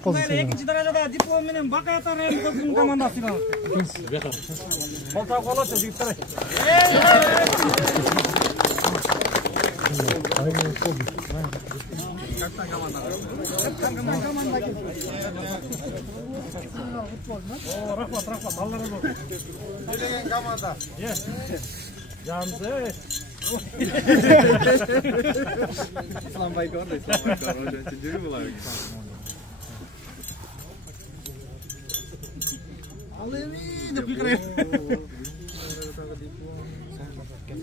Ушундай эле 2-даражада диплом менен Бакатай райондук өкүбүнүн командасы сыйланат. Колтак болот жигиттер. Рахмат, Алла разы болсун. Келген команда. Жанды. Исламбай көрдү, жүрү булар. Ал эми деп кыйкырайт.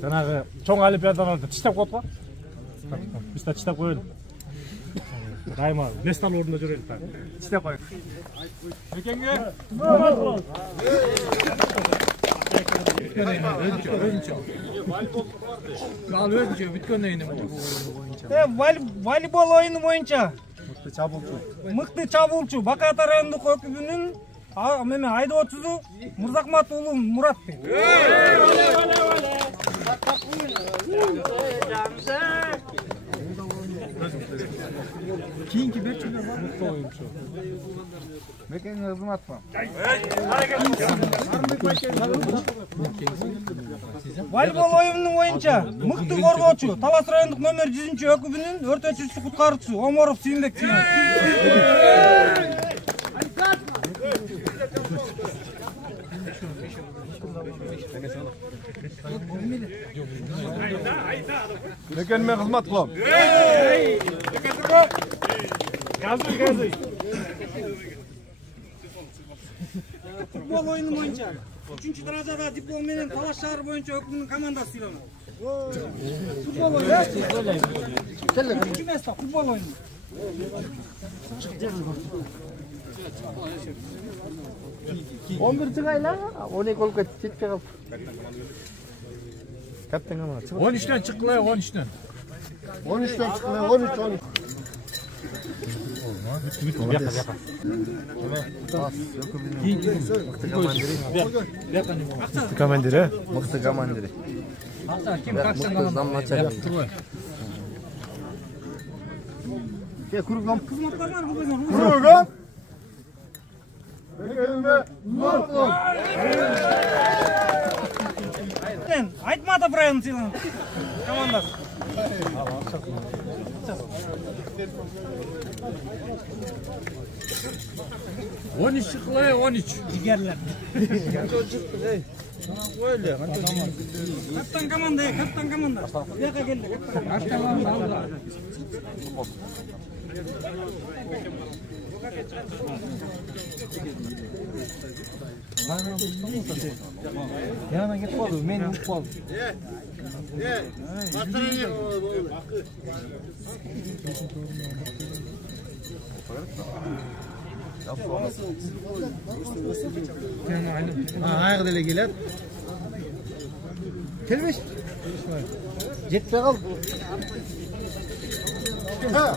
Жанагы чоң олимпиаданы тиштеп коет го. Биз да тиштеп коелу. дайыма местал орында жүрелік. İşte koyuk. Bekenge. Voleybol oyunu boyunca mıktı çabulçu Bakayata rayonunduk ökübünün aydoочусу Мырзахмат уулу Мурат. Keyinki berçiler var. Mutlu oyuncu. Bekenge kızmatma. Voleybol oyununun boyunca mıktı korgoочу Талас райондук номер 100 ökübünün өрт өчүрүүчү куткаруучусу Оморов Сүйүнбек. Lekin men xizmat qilaman. Gazi. Futbol oyunu boyunca 3. darajada diplom menен Талас шаар боюнча өкүмдүн командасы сыйланат. Futbol oyunu. Üçüncü mesle futbol oyunu. On bir çıkayla, 12 olup çetke kaldı. Kaptan ama. 13'ten çıkılıyor 13'ten. 13'ten çıkılıyor 13. Mıktı komandiri. Mıktı komandiri. Kim kalksın komandiri? Gel kurugam. Kızmatlar var bu benim. Kurugam. Айтматов району сыйланат. Командасы. 13 çıkılıyor 13. Jigerler. Öyle. Kaptan komanda. Bu yoqqa keldi. Kaptan komanda. Yanına git oldu. Men unutup oldu. Ayak dele gelir. Kelmiş. Jetpe kal. Ha.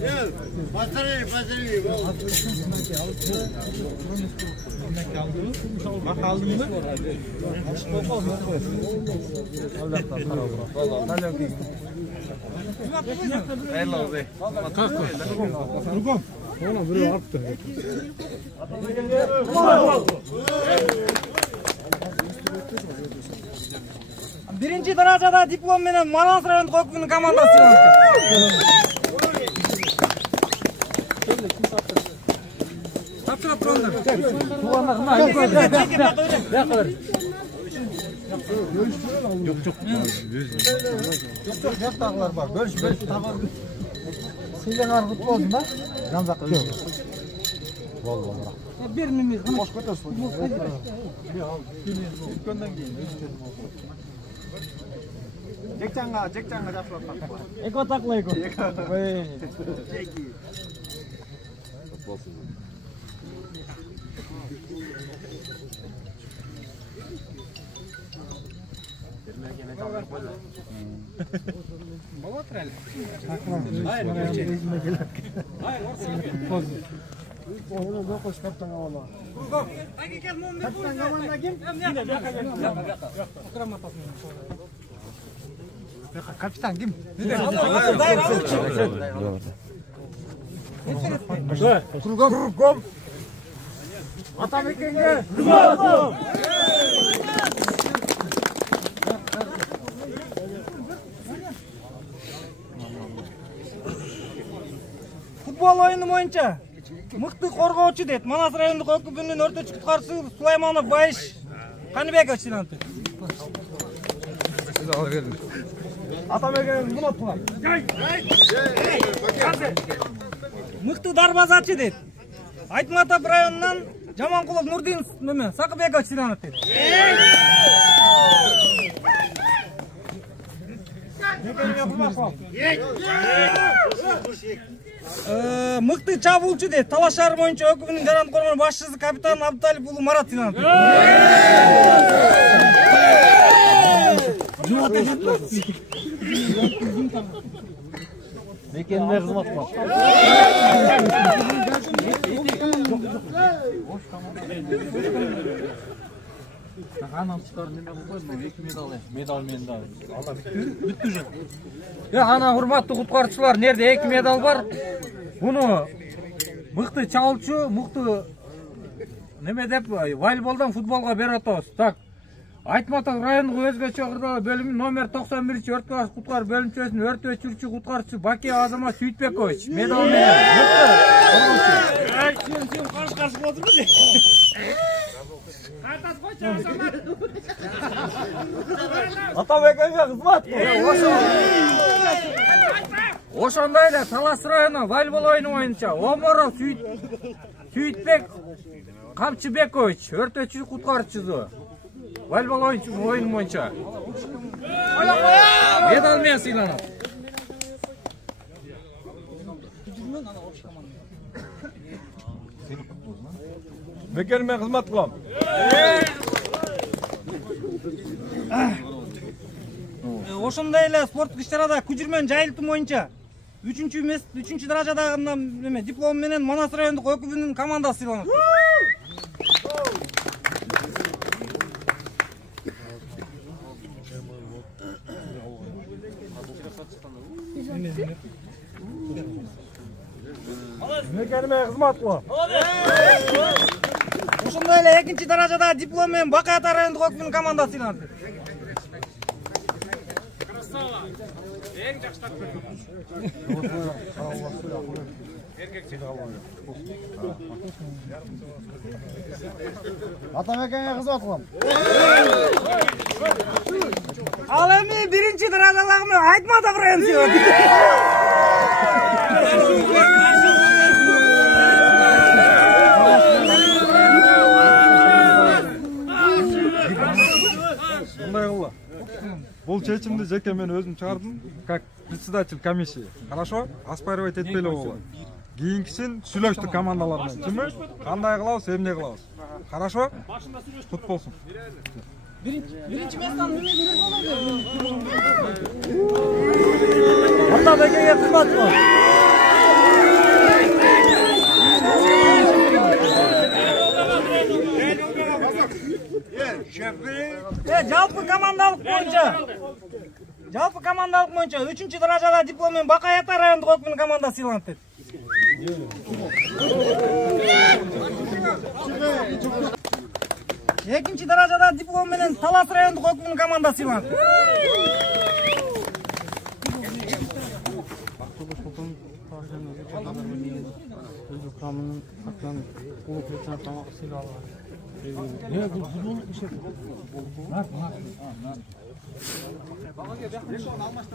Gel. Batırayım. Bak aldın mı? Allah'tan para olur. Vallahi yok. Hayırlı be. Kalk. Kurugam. Ona buraya attı. Birinci darajada diplom menen Manas rayonduk ökümdүн командасы Tapşırıp turanlar. Yok. Yaptaklar bak. Bölüş tamam. Sizden argıt olsun da. Yanzak yok. Vallahi. Bir mimiz. Boş götürsün. Dükkandan giyin. Cekcanga yapsın. Eko takla eko. Çeki. Onu da koş kaptan valla. Hangi gel mum ne bu? Kaptan komanda kim? Kapitan kim? Kurugam. Atamekenge. Futbol oyunu boyunca mıktı korgoочу дейт. Манас райондук өкүмдүн өртөчү куткаруучусу Сулайманов Байыш Каныбеков сыйланат. Атамекен кызмат кылам. Мыкты дарбазачы дейт. Айтматов районунан Жаманкулов Нурдин Сакыбеков сыйланат дейт. Мыкты чабуулчу дейт Талаш шаар боюнча өкүмүнүн жарандык коргоонун башчысы капитан Абдалип уулу Марат сыйланат. Мекенде кызмат кылат. Анан чыгарын неме кылып койдум, 2 медал менен да. Ала бүттү жок. Анан урматтуу куткарчылар, нерде 2 медал бар. Буну мыкты чабуулчу, мыкты неме деп волейболдон футболго берип атабыз. Так. Айтматов райондук өзгөчө кырдаал бөлүмүнүн номер 91 өрт куткар бөлүмчөсүнүн өрт өчүрүүчү куткарчысы Баке Азамат Сүйтбекович медал менен. Сен каршы болотурбу? Атабекке кызмат. Ошондой эле Талас району волейбол оюну боюнча Оморов Сүйтбек Камчыбекович өрт өчүрүүчү куткарчысы волейбол оюну боюнча медал менен сыйланат. Бекермен кызмат кылам. Ошондой эле спорттук иш-чарада күжүрмөн жайылтуу боюнча 3 даражадагы диплом менен Манас райондук өкүмүнүн командасы сыйланат. Мекенме кызмат кылам. Ошондой эле 2 даражада диплом менен Бакай Ата райондук өкүмүнүн командасы сыйланат. Эң жакшы Атамекенге кызмат кылам. Ал эми 1 даражадагы Айтматов району сыйланат. Бұл чечимди жеке мен өзүм чыгардым, как председатель комиссии. Хорошо? Оспаривать этпейле болот. Кийинкисин сүйлөштүк командалар менен. Чынбы? Кандай кылабыз, эмне кылабыз? Хорошо? Кут болсун. Биринчи местаны неме берер болот? Атабекеге кызмат кылам. Жалпы командалык боюнча 3 даражада диплом менен Бакай Ата райондук өкүмүнүн командасы сыйланат дейт. Экинчи даражада диплом менен Талас райондук өкүмүнүн командасы сыйланат.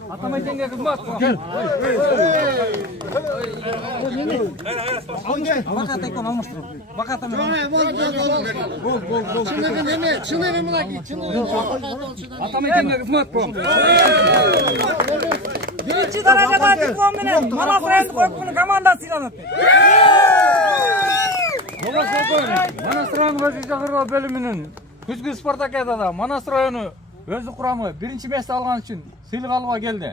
Атамекенге кызмат кылам. Атамекенге кызмат кылам. 1 даражада диплом менен Манас райондук өкүмүнүн командасы сыйланат. Манас району өзгөчө кырдаал бөлүмүнүн күзгү спартакиадада Манас району өзү курамы 1 месте алган үчүн сыйлык алууга келди.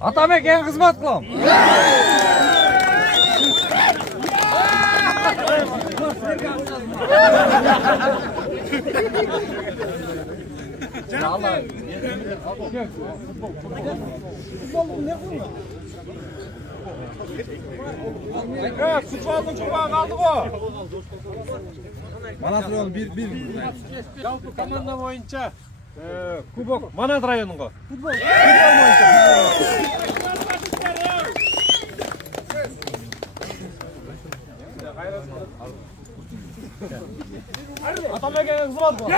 Атамекен кызмат кылам. Futbolun çubuğu kaldı bu. Manat rayonu 1-1. Жалпы команда боюнча кубок Манат районунга. Футбол боюнча. Атамекенге кызмат кылам.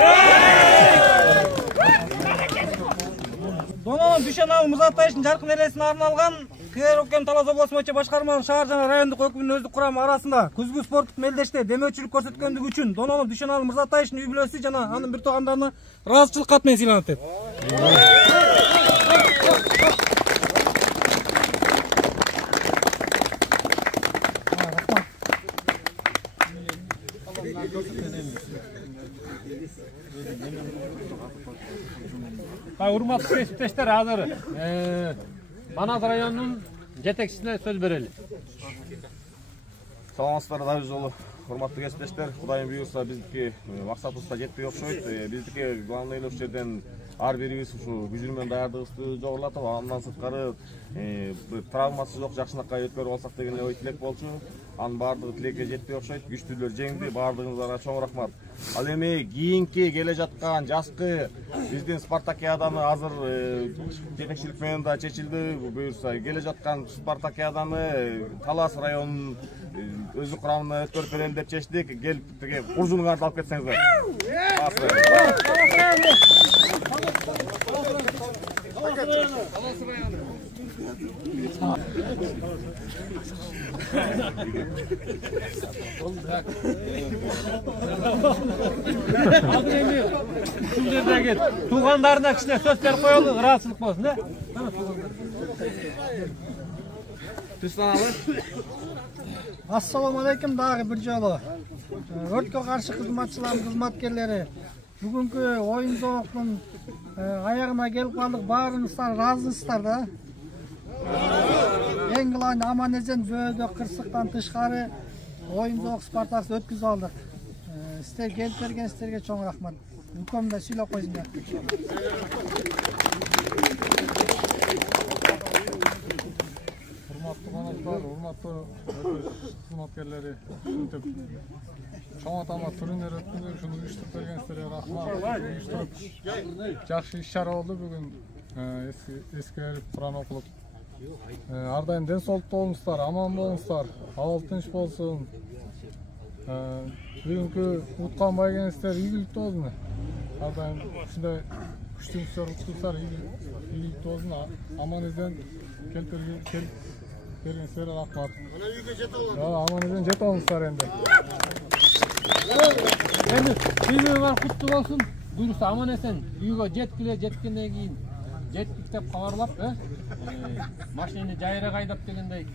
Дононун Дүйшен Музат Тайшын жаркын элесине арналган КР УКМ Талас обласы боюнча башкарманын шаар жана райондук өкүмүнүн өздүк курамы арасында күзгү спорттук мелдеште демөөрчүлүк көрсөткөндүгү үчүн Донолов Дүйшөналы Мырзатаевичтин үй бүлөсү жана анын бир туугандарына ыраазычылык кат менен сыйланат. Урматтуу кесиптештер, азыр Манас районунун жетекчисине сөз берели. Саламатсыздар дагы жолу, урматтуу кесиптештер. Кудайым буйрса биздики максатыбызга жетпей окшойт. Биздики главный эле ушул жерден ар бирибиз ушу күжүр менен даярдыгыбызды жогорулатып, андан сырткары травмасы жок жакшынакай өткөрүп алсак деген ой тилек болчу. Анын баардыгы тилекке жетпей окшойт. Күчтүүлөр жеңди, баардыгыңыздарга чоң рахмат. Ал эми кийинки келе жаткан жазкы биздин спартакиаданы азыр жетекчилик менен да чечилди. Буюрса келе жаткан спартакиаданы Талас районунун өздүк курамына өткөрүп берели деп чечтик. Келип тиги куржунуңарды алып кетсеңиздер. Азыр эми ушул жердеги туугандарына кичине сөз берип коелу, ыраазычылык болсун, э? Ассаламу алейкум дагы бир жолу. Өрткө каршы кызматчылардын кызматкерлери бүгүнкү оюн зооктун аягына келип калдык. Баарыңыздар ыраазысыздар да. Эң кылайын аман эсен бөөдө кырсыктан тышкары оюн зоок спартакты өткүзүп алдык. Сиздер келип бергениңиздерге чоң рахмат. Укам да сүйлөп койсуңдар. Урматтуу конокторлор, урматтуу кызматкерлери, ушинтип чоң атама турнир өткүзүп, ушуну уюштуруп бергениңиздерге рахмат. Жакшы иш-чара болду бүгүн. Эскерилип Куран окулуп. Ар дайым ден соолукта болуңуздар, аман болуңуздар, абал тынч болсун. Бүгүнкү уткан байгениңиздер ийгиликтүү болсун. Ар дайым ушундай күчтүү иштер уткузсар ийгиликтүү болсун. Аман эсен келип бергениңиздерге рахмат. Аман эсен жете алыңыздар энди. Эми үйүңөр куттуу болсун. Буюрса аман эсен үйгө жеткиле, жеткенден кийин жеттик деп кабарлап, машинени жайра кайдап дегендей